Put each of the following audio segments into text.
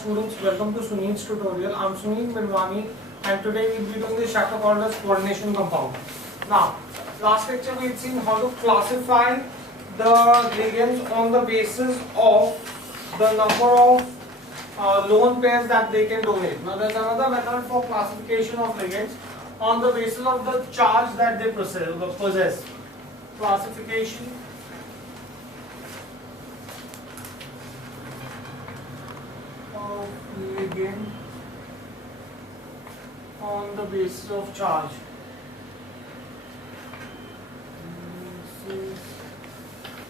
Students, welcome to Sunil's tutorial. I'm Sunil Mirwani and today we'll be doing this chapter called as coordination compound. Now, last lecture we've seen how to classify the ligands on the basis of the number of lone pairs that they can donate. Now, there's another method for classification of ligands on the basis of the charge that they possess. Classification of ligand on the basis of charge. Basis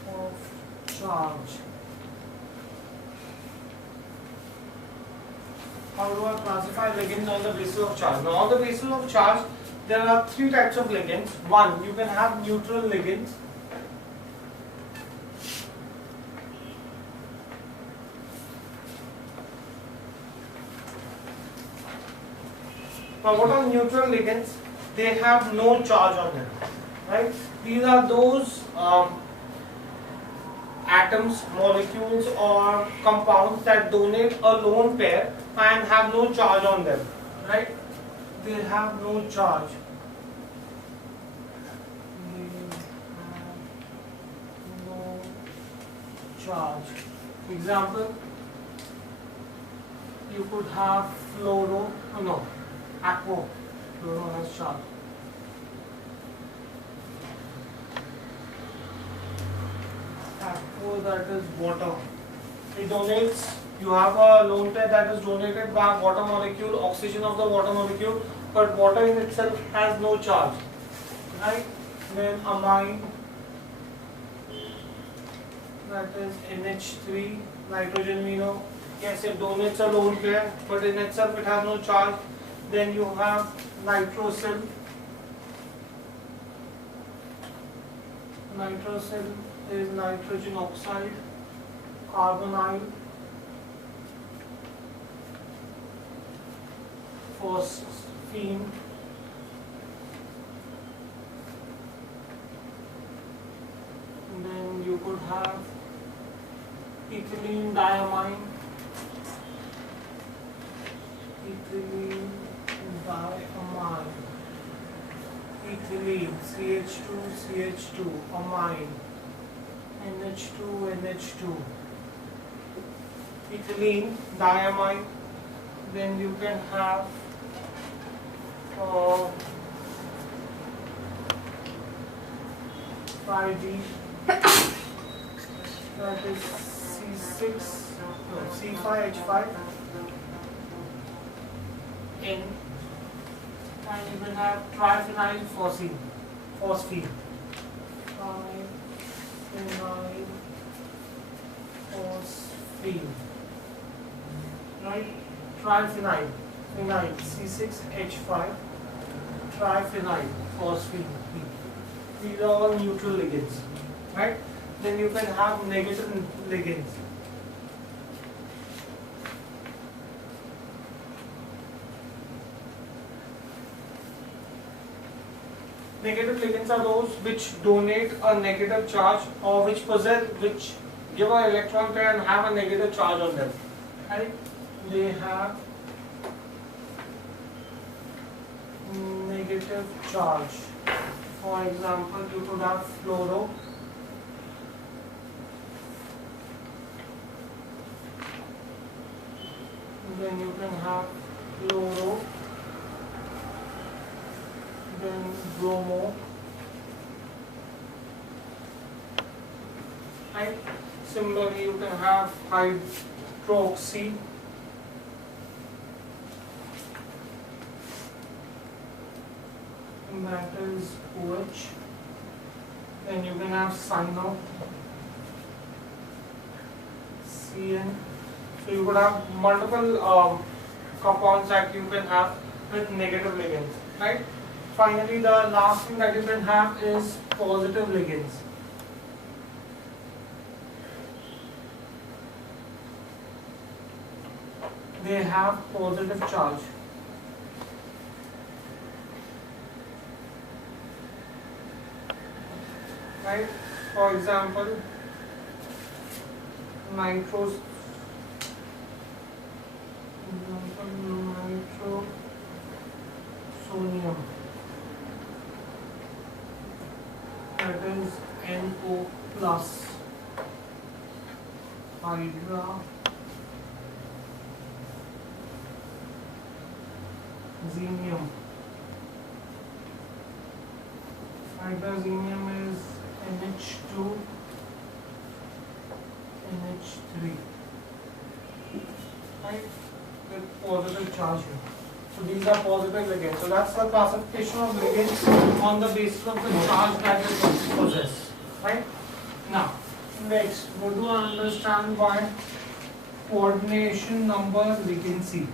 of charge. How do I classify ligands on the basis of charge? Now, on the basis of charge, there are three types of ligands. One, you can have neutral ligands. Now, what are neutral ligands? They have no charge on them, right? These are those atoms, molecules or compounds that donate a lone pair and have no charge on them, right? They have no charge. They have no charge. Example, you could have aqua. Fluoro has charge. Aqua, that is water. It donates. You have a lone pair that is donated by water molecule, oxygen of the water molecule, but water in itself has no charge, right? Then amine, that is NH3, nitrogen we know. Yes, it donates a lone pair, but in itself it has no charge. Then you have nitrosyl. Nitrosyl is nitrogen oxide, carbonyl, phosphine, and then you could have ethylene diamine, ethylene CH2, amine, NH2, ethylene diamine. Then you can have 5D, that is C5H5, N, and you can have triphenyl phosphine. Triphenyl phosphine, right? Triphenyl, phenyl, C6H5, triphenyl phosphine. These are all neutral ligands, right? Then you can have negative ligands. Negative ligands are those which donate a negative charge or which give an electron pair and have a negative charge on them, right? They have negative charge. For example, you could have fluoro, then you can have fluoro, then bromo, right? Similarly, you can have hydroxy, and that is OH. Then you can have cyano, CN. So you could have multiple compounds that you can have with negative ligands, right? Finally, the last thing that you can have is positive ligands. They have positive charge. Right? For example, plus hydrazinium. Hydrazinium is NH2 NH3, right, with positive charge here. So these are positive ligands. So that's the classification of ligands on the basis of the charge that they possess, right? Now, next, what do I understand by coordination number ligancy?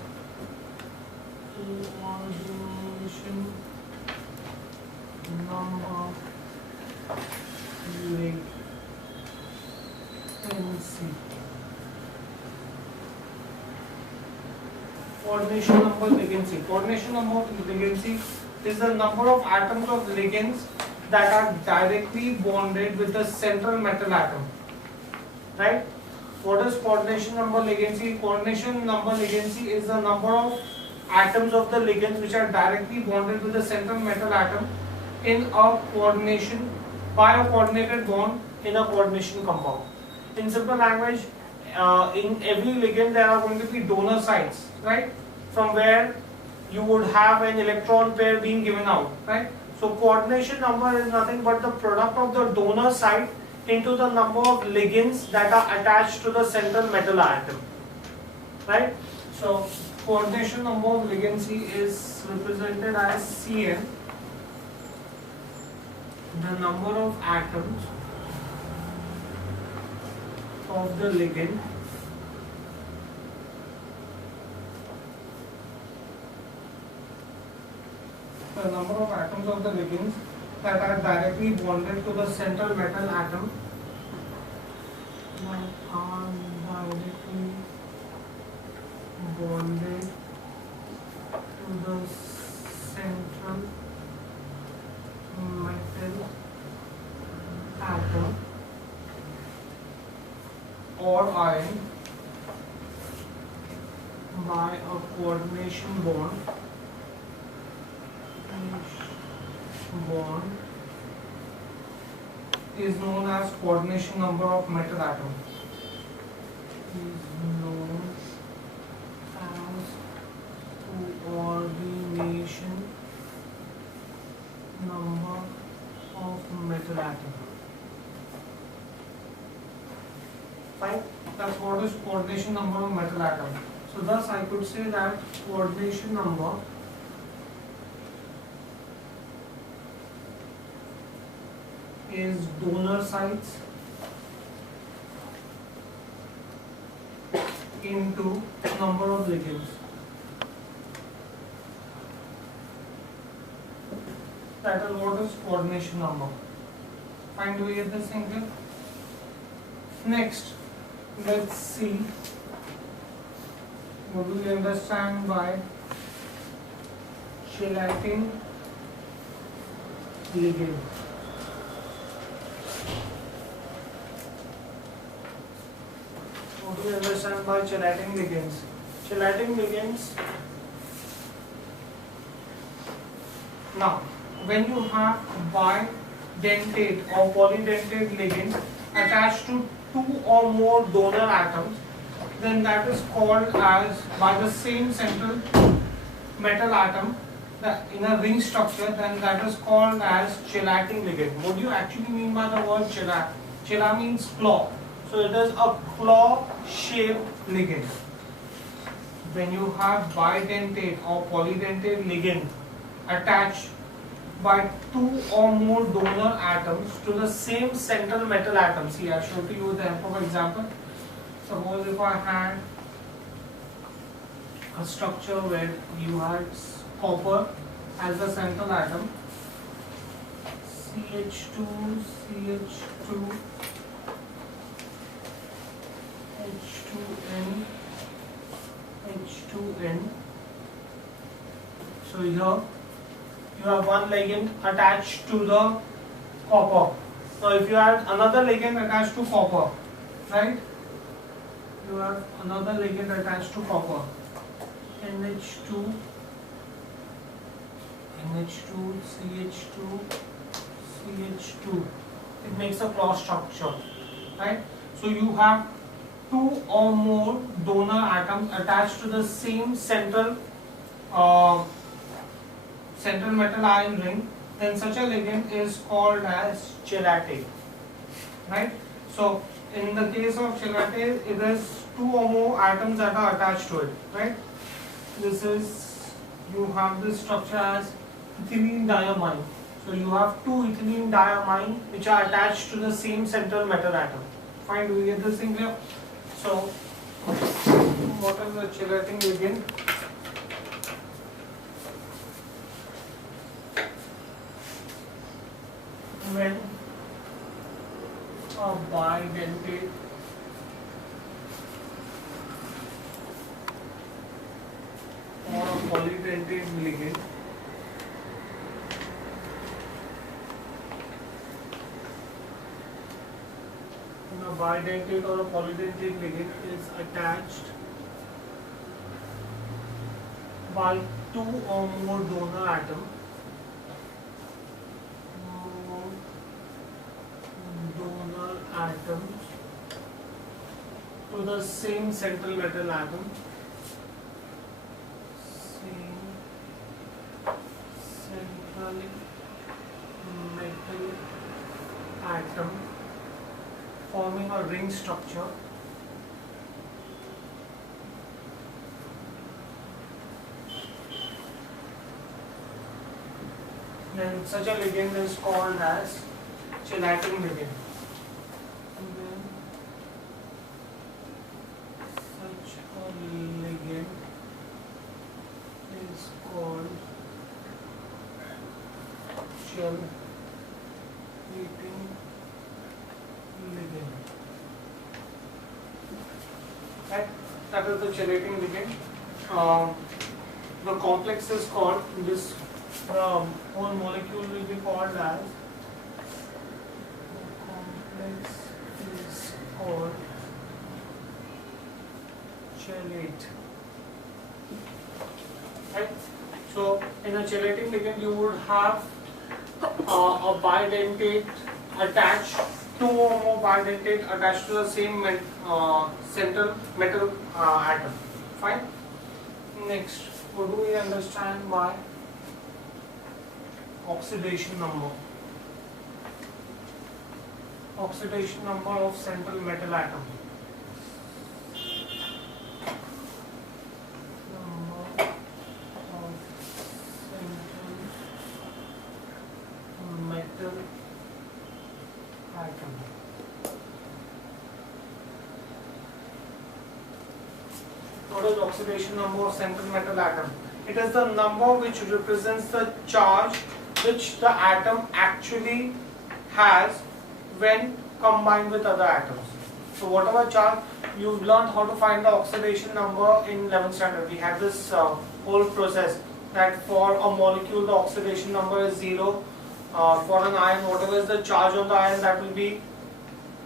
Coordination number ligancy. Coordination number ligancy. Coordination number ligancy is the number of atoms of ligands that are directly bonded with the central metal atom. Right? What is coordination number ligancy? Coordination number ligancy is the number of atoms of the ligands which are directly bonded with the central metal atom in a coordination by a coordinated bond in a coordination compound. In simple language, in every ligand there are going to be donor sites, right, from where you would have an electron pair being given out, right? So coordination number is nothing but the product of the donor site into the number of ligands that are attached to the central metal atom, right? So coordination number of ligancy is represented as Cn, the number of atoms of the ligand that are directly bonded to the central metal atom, that are directly bonded to the central metal atom or ion by a coordination bond is known as coordination number of metal atom. Is known as coordination number of metal atom. Fine. That's what is coordination number of metal atom. So thus I could say that coordination number is donor sites into number of ligands. That is what is coordination number. Fine, do we get this thing clear? Next, let's see what do we understand by chelating ligand. What do we understand by chelating ligands? Chelating ligands. Now, when you have bidentate or polydentate ligand attached to two or more donor atoms, then that is called as, by the same central metal atom in a ring structure, then that is called as chelating ligand. What do you actually mean by the word chela? Chela means claw. So it is a claw-shaped ligand. When you have bidentate or polydentate ligand attached by two or more donor atoms to the same central metal atom. See, I showed to you the help of example. Suppose if I had a structure where you had copper as the central atom, CH2, CH2, H2N, H2N. So here you have one ligand attached to the copper. Now if you had another ligand attached to copper, right? You have another ligand attached to copper, NH2, NH2, CH2, CH2. it makes a cross structure, right? So you have two or more donor atoms attached to the same central metal ion ring, then such a ligand is called as chelate, right? So in the case of chelate, it is two or more atoms that are attached to it, right? This is, you have this structure as ethylene diamine. So you have two ethylene diamine which are attached to the same central metal atom. Fine, do we get this thing clear? So what is the chelating ligand? When a bidentate or a polydentate ligand bidentate or a polydentate ligand is attached by two or more donor atoms to the same central metal atom, forming a ring structure. Then such a ligand is called as chelating ligand. And then such a ligand is called chelating ligand. Right? That is the chelating ligand. The complex is called, this whole molecule will be called as, the complex is called chelate. Right? So in a chelating ligand you would have a bidentate attached, two or more bidentate attached to the same central metal atom. Fine. Next, what do we understand by oxidation number? Oxidation number of central metal atom. Number of central metal atom. What is oxidation number of central metal atom? It is the number which represents the charge which the atom actually has when combined with other atoms. So whatever charge, you've learned how to find the oxidation number in 11th standard. We had this whole process that for a molecule the oxidation number is 0. For an ion, whatever is the charge of the ion, that will be,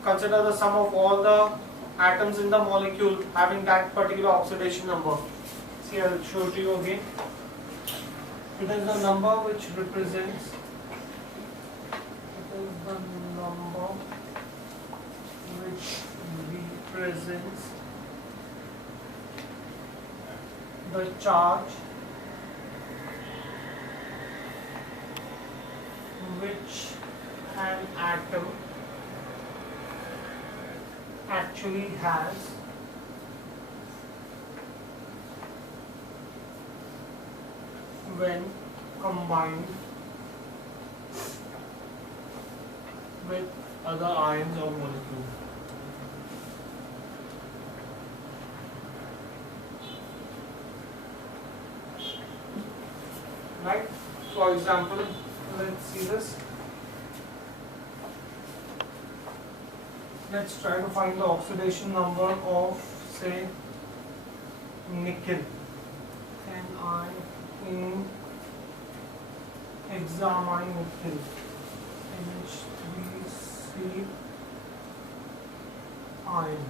consider the sum of all the atoms in the molecule having that particular oxidation number. See, I'll show it to you again. It is the number which represents, the charge which an atom actually has when combined with other ions or molecules. Right? For example, let's see this. Let's try to find the oxidation number of, say, nickel. Ni hexamine nickel, NH3C ion.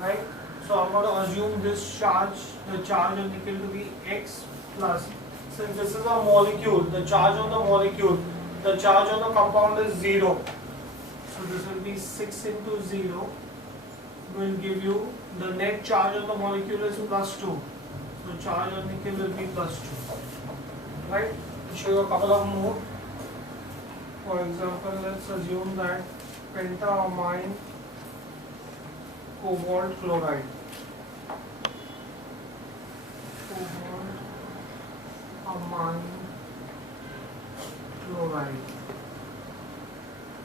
Right? So I'm going to assume this charge, the charge of nickel to be X plus. Since this is a molecule, the charge of the molecule, the charge on the compound is 0. So this will be 6 into 0 will give you the net charge on the molecule is plus 2. So charge on nickel will be plus 2. Right? I'll show you a couple of more. For example, let's assume that pentamine cobalt chloride. Cobalt amine chloride,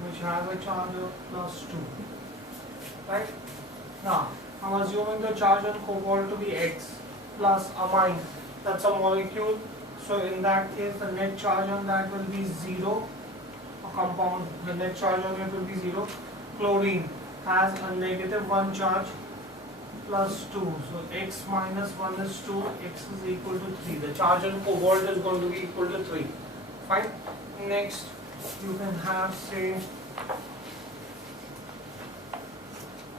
which has a charge of plus 2. Right? Now, I'm assuming the charge on cobalt to be X plus amine. That's a molecule. So in that case, the net charge on that will be 0. A compound, the net charge on it will be 0. Chlorine has a negative 1 charge plus 2. So X minus 1 is 2, X is equal to 3. The charge on cobalt is going to be equal to 3. Fine. Next, you can have, say,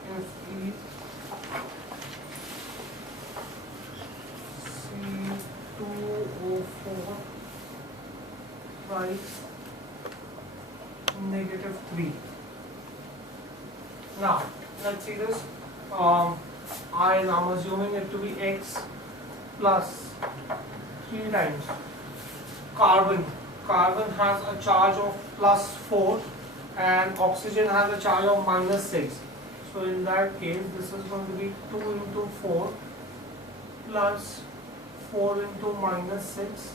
Fe C2O4 right negative 3. Now let's see this. I'm assuming it to be X plus 3 times. Carbon has a charge of plus 4 and oxygen has a charge of minus 6. So in that case, this is going to be 2 into 4 plus 4 into minus 6,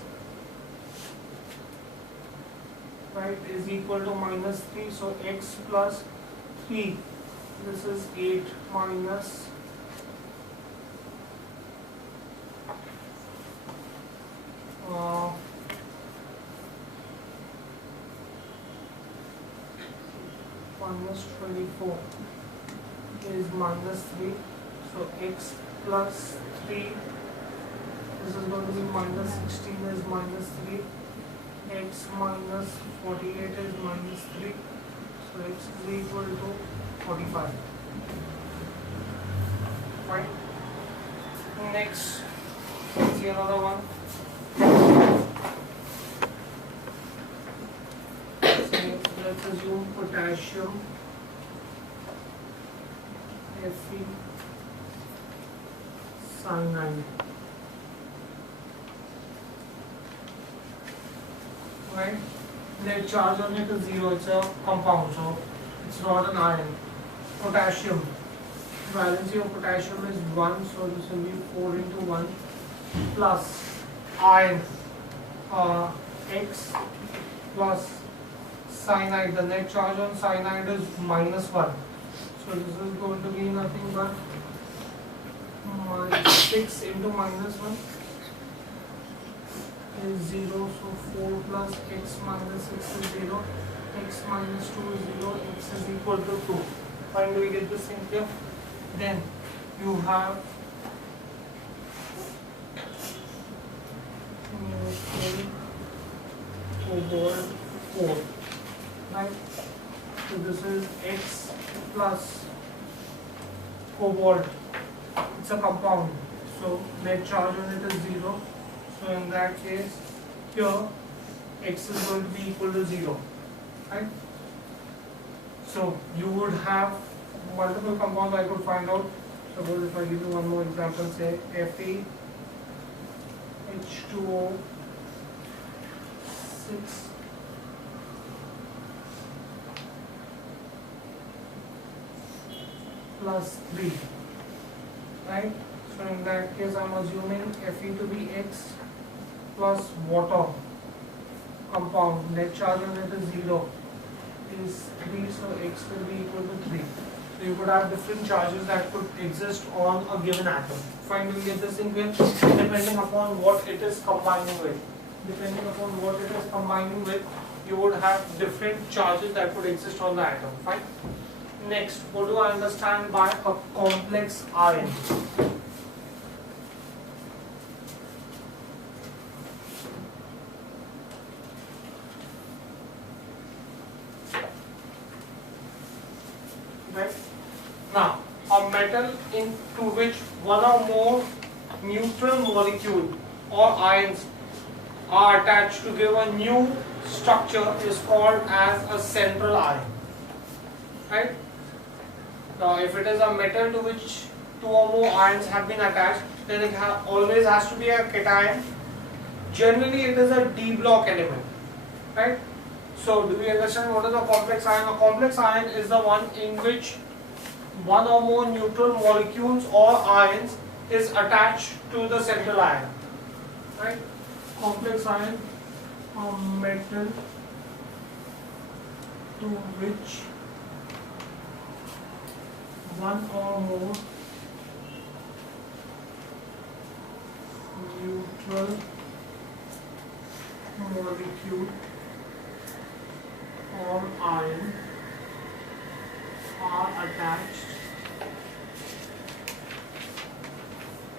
right, is equal to minus 3. So X plus 3, this is 8 minus minus 24 is minus 3. So X plus 3, this is going to be minus 16 is minus 3. X minus 48 is minus 3. So X is equal to 45. Right? Next, let's see another one. So let's assume potassium Fe cyanide. Right? Net charge on it is 0. It's a compound, so it's not an ion. Potassium, valency of potassium is 1, so this will be 4 into 1 plus ion X plus cyanide. The net charge on cyanide is minus 1. So this is going to be nothing but 6 into minus 1 is 0. So 4 plus X minus 6 is 0. X minus 2 is 0. X is equal to 2. Fine, do we get this thing here? Then you have cobalt 4. Right? So this is X plus cobalt. It's a compound. So net charge on it is 0. So in that case, here X is going to be equal to 0. Right? So you would have multiple compounds I could find out. Suppose if I give you one more example, say Fe H2O 6 plus 3. Right? So in that case, I'm assuming Fe to be X plus water compound. Net charge on it is 0. Is 3, so X will be equal to 3. So you could have different charges that could exist on a given atom. Finally, get this thing here, depending upon what it is combining with. Depending upon what it is combining with, you would have different charges that could exist on the atom. Fine. Next, what do I understand by a complex ion? Right? Now, a metal into which one or more neutral molecule or ions are attached to give a new structure is called as a central ion. Right? Now, if it is a metal to which two or more ions have been attached, then it always has to be a cation. Generally, it is a D block element. Right? So, do we understand what is a complex ion? A complex ion is the one in which one or more neutral molecules or ions is attached to the central ion. Right? Complex ion, a metal to which one or more neutral molecule or ion are attached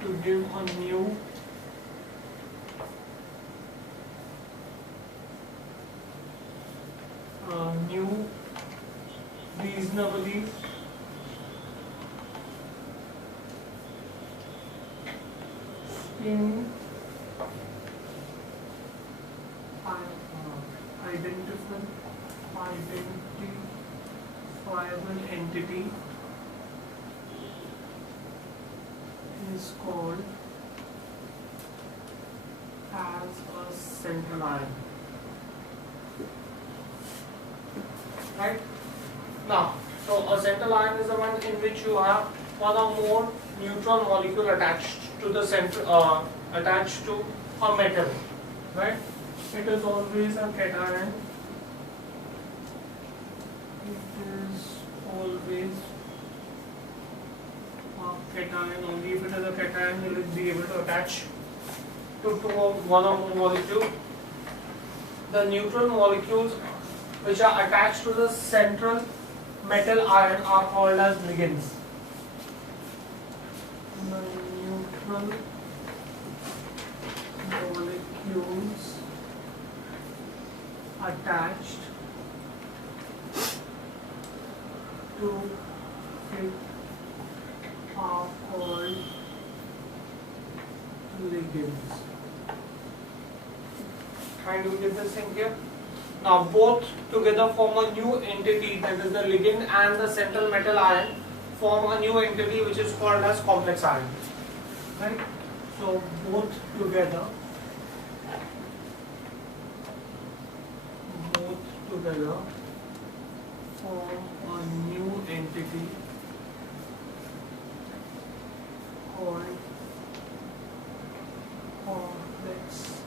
to give a new reasonably identifiable entity is called as a central ion. Right? Now, so a central ion is the one in which you have one or more neutral molecule attached to the center, attached to a metal. Right? It is always a cation. It is always a cation. Only if it is a cation, you will be able to attach to one or more molecule. The neutral molecules which are attached to the central metal ion are called as ligands. The neutral molecules attached to it are called ligands. Trying to get this thing here. Now both together form a new entity, that is the ligand and the central metal ion form a new entity which is called as complex ion. Right? So both together form a new entity called complex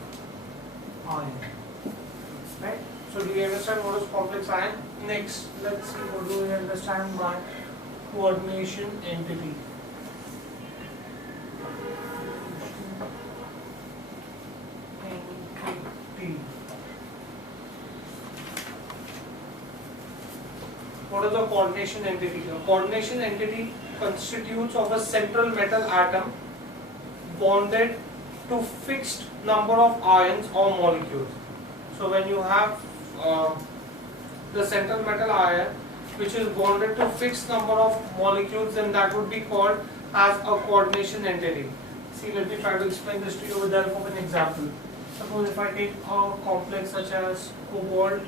ion. Right? So do you understand what is complex ion? Next, let's see what do we understand by coordination entity. What is a coordination entity? A coordination entity constitutes of a central metal atom bonded to fixed number of ions or molecules. So when you have the central metal ion which is bonded to fixed number of molecules, then that would be called as a coordination entity. See, let me try to explain this to you with the help of an example. Suppose if I take a complex such as cobalt,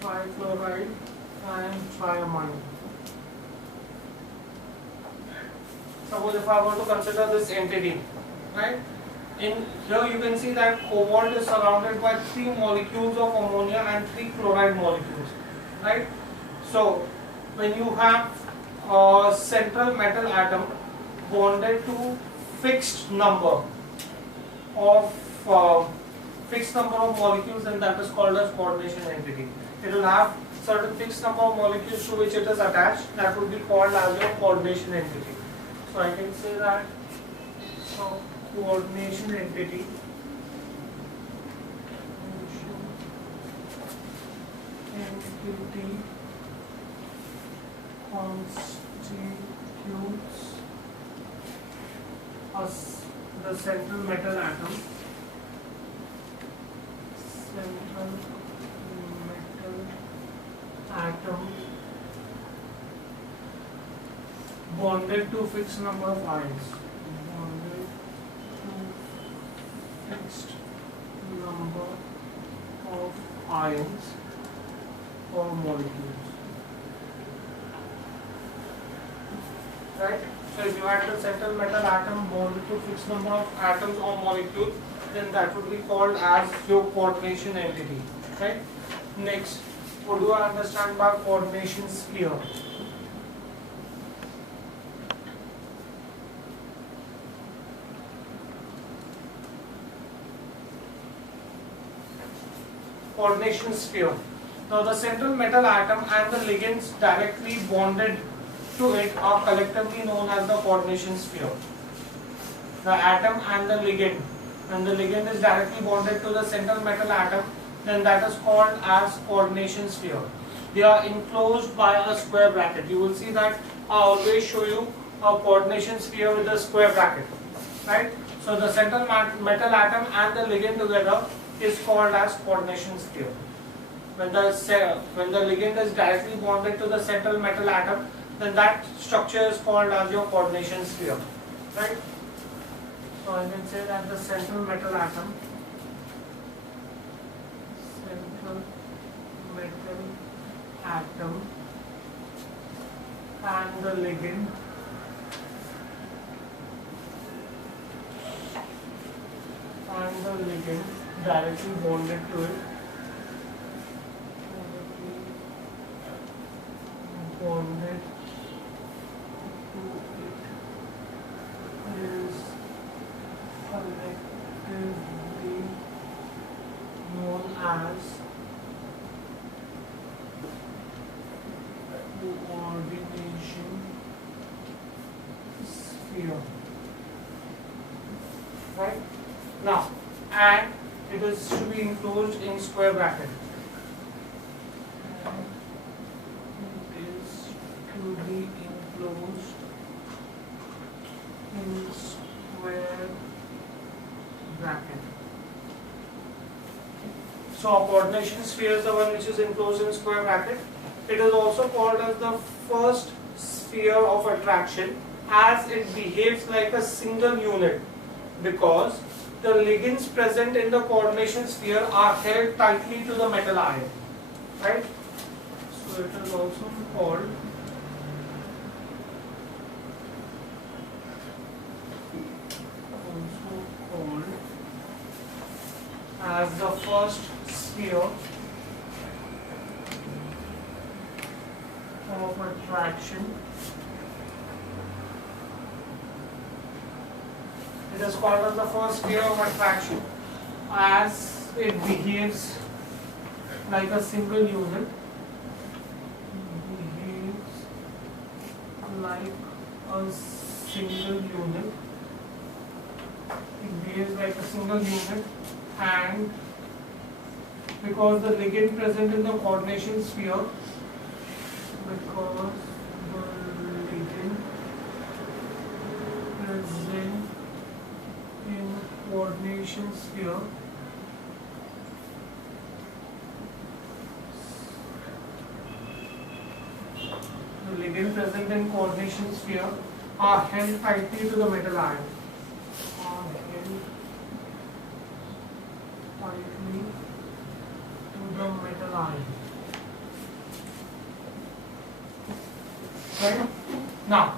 trichloride and triamine. Suppose if I want to consider this entity, right? In here you can see that cobalt is surrounded by 3 molecules of ammonia and 3 chloride molecules, right? So when you have a central metal atom bonded to fixed number of molecules, then that is called as coordination entity. It will have certain fixed number of molecules to which it is attached, that would be called as your coordination entity. So I can say that coordination entity constitutes the central metal atom bonded to fixed number of ions. Bonded to fixed ions or molecules. Right? So if you had the central metal atom bonded to fixed number of atoms or molecules, then that would be called as your coordination entity. Right? Next, what do I understand by coordination sphere? Coordination sphere. Now the central metal atom and the ligands directly bonded to it are collectively known as the coordination sphere. The atom and the ligand, when the ligand is directly bonded to the central metal atom, then that is called as coordination sphere. They are enclosed by a square bracket. You will see that I always show you a coordination sphere with a square bracket. Right? So the central metal atom and the ligand together is called as coordination sphere. When the ligand is directly bonded to the central metal atom, then that structure is called as your coordination sphere. Right? So I can say that the central metal atom, and the ligand directly bonded to it is collectively known as coordination sphere. Right? Now, and it is to be enclosed in square bracket. It is to be enclosed in square bracket. So a coordination sphere is the one which is enclosed in square bracket. It is also called as the first sphere of attraction, as it behaves like a single unit because the ligands present in the coordination sphere are held tightly to the metal ion. Right? So it is also called as the first sphere of attraction. It is called as the first sphere of attraction as it behaves like a single unit. Behaves like a single unit. It behaves like a single unit, and because the ligand present in the coordination sphere, coordination sphere the ligand present in coordination sphere are held tightly to the metal ion. Right? Now,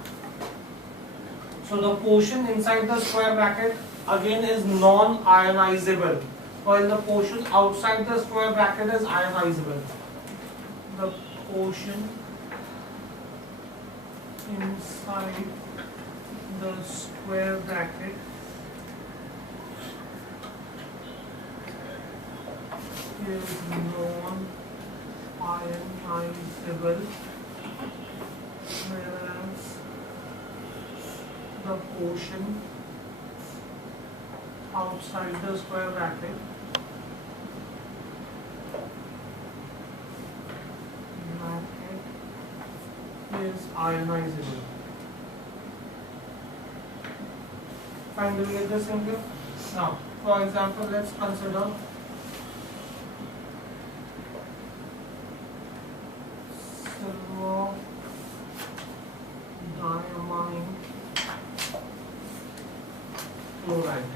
so the portion inside the square bracket again is non-ionizable, while the portion outside the square bracket is ionizable. The portion inside the square bracket is non-ionizable, whereas the portion outside the square bracket is ionizable. Fine, do we get this in here? Now, for example, let's consider silver diamine chloride.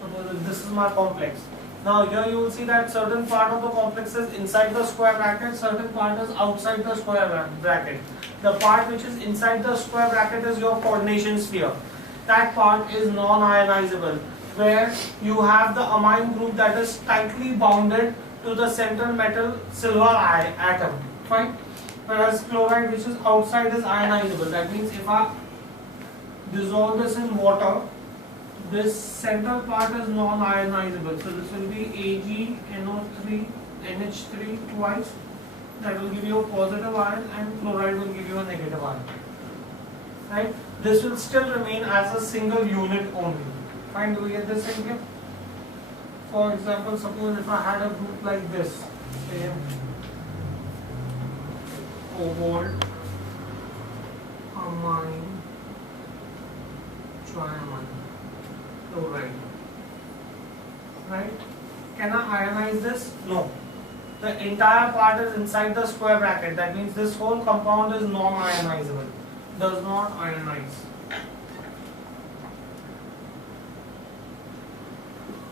So this is my complex. Now here you will see that certain part of the complex is inside the square bracket, certain part is outside the square bracket. The part which is inside the square bracket is your coordination sphere. That part is non-ionizable, where you have the amine group that is tightly bounded to the central metal silver atom. Fine. Whereas chloride, which is outside, is ionizable. That means if I dissolve this in water, this central part is non-ionizable. So this will be AgNO3 NH3 twice. That will give you a positive ion, and chloride will give you a negative ion. Right? This will still remain as a single unit only. Fine, do we get this in here? For example, suppose if I had a group like this, say cobalt, amine, triamine, chloride. Right? Can I ionize this? No. The entire part is inside the square bracket. That means this whole compound is non-ionizable. Does not ionize.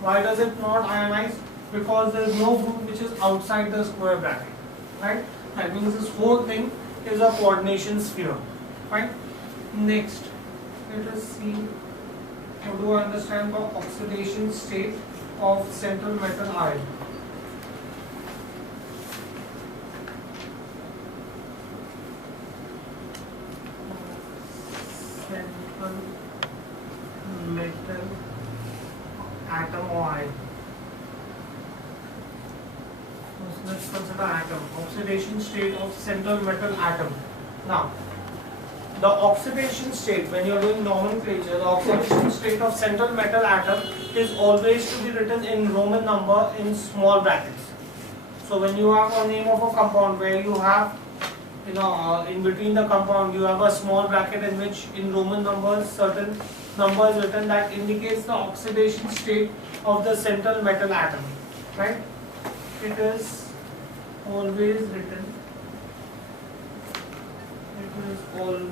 Why does it not ionize? Because there is no group which is outside the square bracket. Right? That means this whole thing is a coordination sphere. Fine? Next, let us see how do I understand the oxidation state of central metal ion. Central metal atom or ion. Let's consider atom. Oxidation state of central metal atom. Now, the oxidation state, when you are doing nomenclature, the oxidation state of central metal atom is always to be written in Roman number in small brackets. So when you have a name of a compound where you have, in between the compound you have a small bracket in which in Roman numbers certain number is written, that indicates the oxidation state of the central metal atom. Right? It is always written. It is always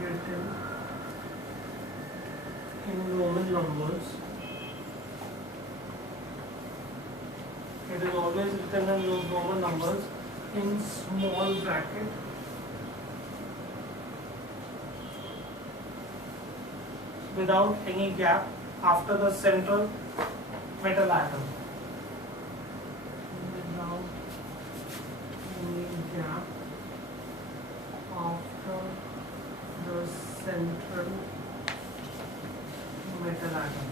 written in Roman numbers. It is always written in those Roman numbers in small bracket without any gap after the central metal atom. Without any gap after the central metal atom.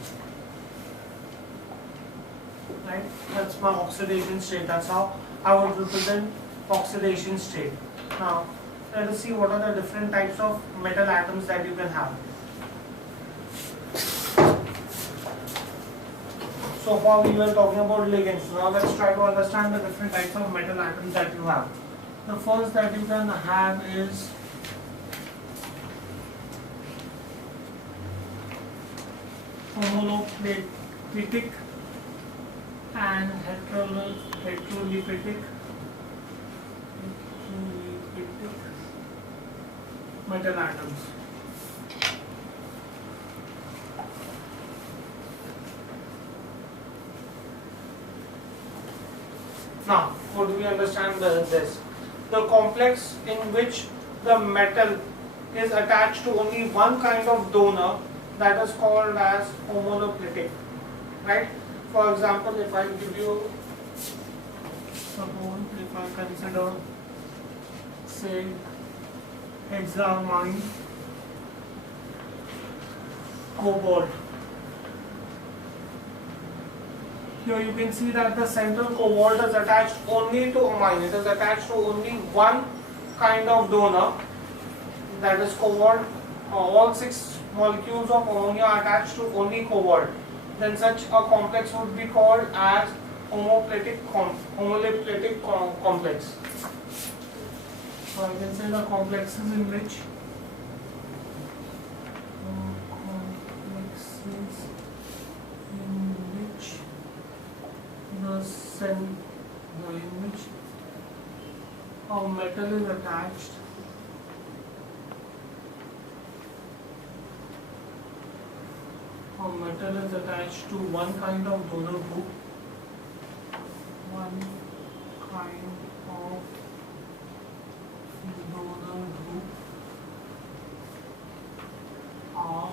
Right? That's my oxidation state. That's how I would represent oxidation state. Now, let us see what are the different types of metal atoms that you can have. So far we were talking about ligands. Now let's try to understand the different types of metal atoms that you have. The first that you can have is homologitic and heterolipidic metal atoms. Now, what do we understand this? The complex in which the metal is attached to only one kind of donor, that is called as homologitic. Right? For example, if I give you, suppose if I consider, say, hexamine, cobalt. Here you can see that the central cobalt is attached only to amine. It is attached to only one kind of donor, that is cobalt. All 6 molecules of ammonia are attached to only cobalt. Then such a complex would be called as homoplatic complex. So I can say the complexes in which a metal is attached a metal is attached to one kind of donor group, one kind of donor group are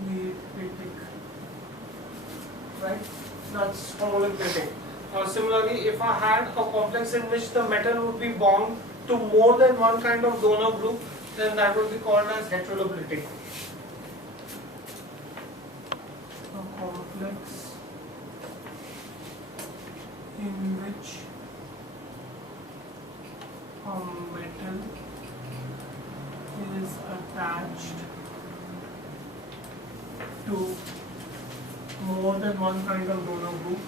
homolytic, right? That's homolytic. Similarly, if I had a complex in which the metal would be bound to more than one kind of donor group, then that would be called as heteroliptic. A complex in which a metal is attached to more than one kind of donor group,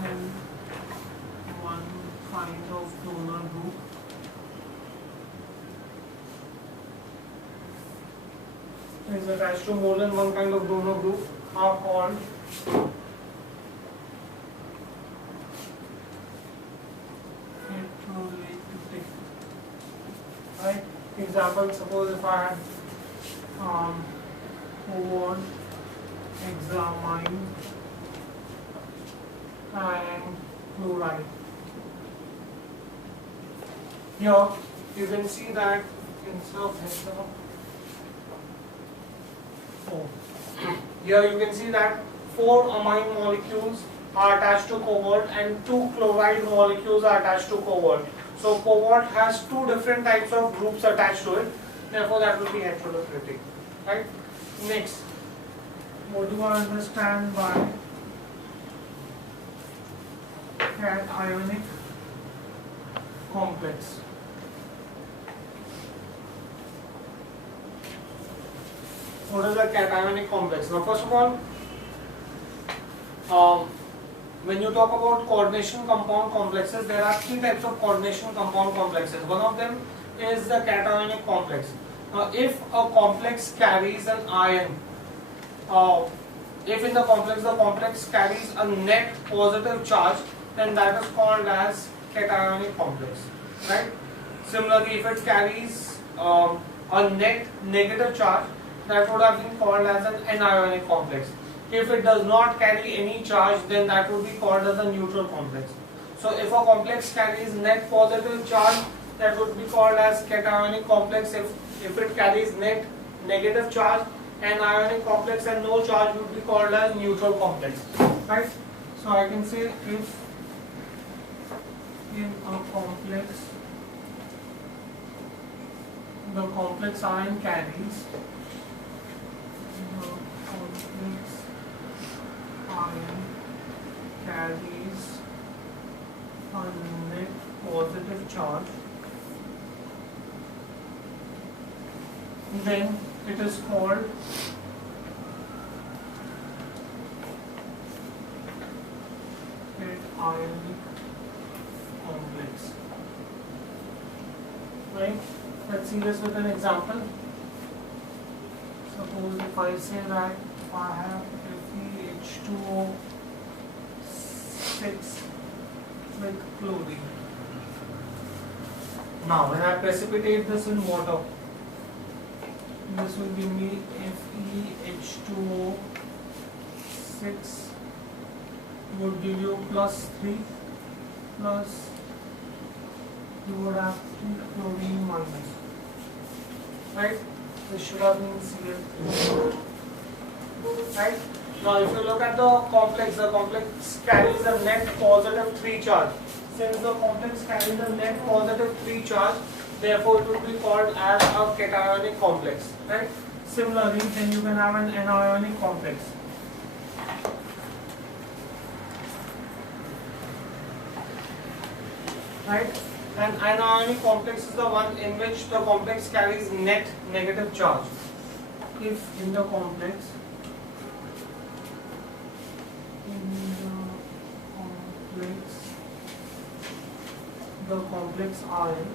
then one kind of donor group is attached to more than one kind of donor group are called heteroliptic. Right? Example, suppose if I had cobalt, hexamine and chloride. Here you can see that instead of here you can see that 4 amine molecules are attached to cobalt and 2 chloride molecules are attached to cobalt. So cobalt has 2 different types of groups attached to it, therefore that will be heteroliptic. Right? Next, what do I understand by cationic complex? What is a cationic complex? Now, first of all, when you talk about coordination compound complexes, there are 3 types of coordination compound complexes. One of them is the cationic complex. Now, if a complex carries an ion, if in the complex carries a net positive charge, then that is called as cationic complex, right? Similarly, if it carries a net negative charge, that would have been called as an anionic complex. If it does not carry any charge, then that would be called as a neutral complex. So if a complex carries net positive charge, that would be called as cationic complex. If it carries net negative charge and ionic complex and no charge, would be called as neutral complex, right? So I can say if in a complex the complex ion carries a net positive charge, then it is called ionic complex. Right? Let's see this with an example. Suppose if I say that if I have FeH2O6 with chlorine. Now when I precipitate this in water, this will give me FeH2O6 would give you +3 plus you would have 3 chlorine minus. Right? This should have been Cl3. Right? Now if you look at the complex carries a net positive 3 charge. Since the complex carries a net positive 3 charge, therefore it would be called as a cationic complex. Right? Similarly, then you can have an anionic complex. Right? An anionic complex is the one in which the complex carries net negative charge. If in the complex the complex ion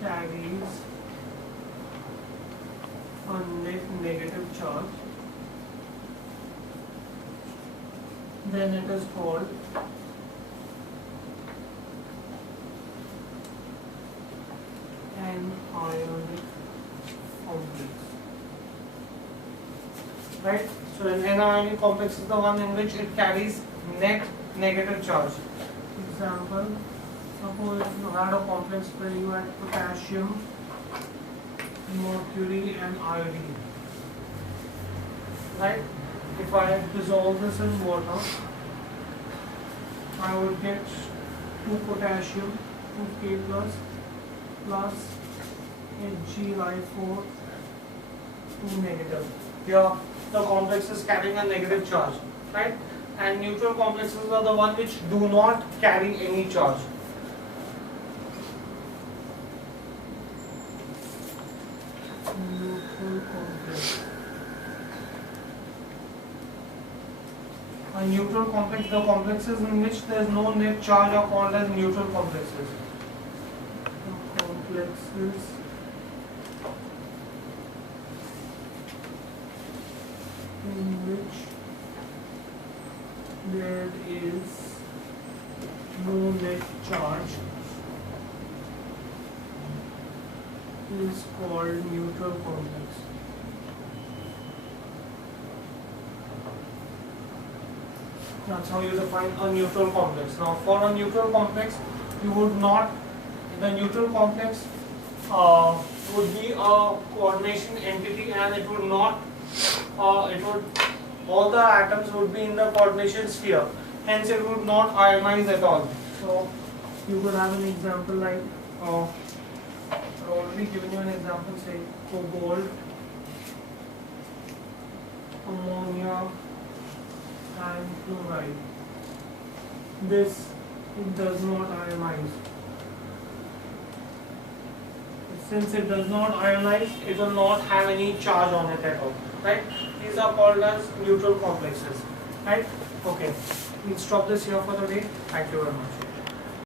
carries a net negative charge, then it is called anionic complex. Right? So an anionic complex is the one in which it carries net negative charge. Example, suppose you had a complex where you had potassium, mercury and iodine. Right? If I dissolve this in water, I would get 2 potassium, 2K plus Hg4, 2 negative. Here the complex is carrying a negative charge, right? And neutral complexes are the one which do not carry any charge. Neutral complex. A neutral complex, the complexes in which there is no net charge are called as neutral complexes. The complexes in which there is no net charge is called neutral complex. That's how you define a neutral complex. Now, for a neutral complex, you would not, the neutral complex would be a coordination entity, and it would not, all the atoms would be in the coordination sphere. Hence, it would not ionize at all. So, you could have an example like, I've already given you an example, say cobalt, ammonia, and chloride. This, it does not ionize. Since it does not ionize, it will not have any charge on it at all. Right? These are called as neutral complexes. Right? Okay. We'll stop this here for the day. Thank you very much.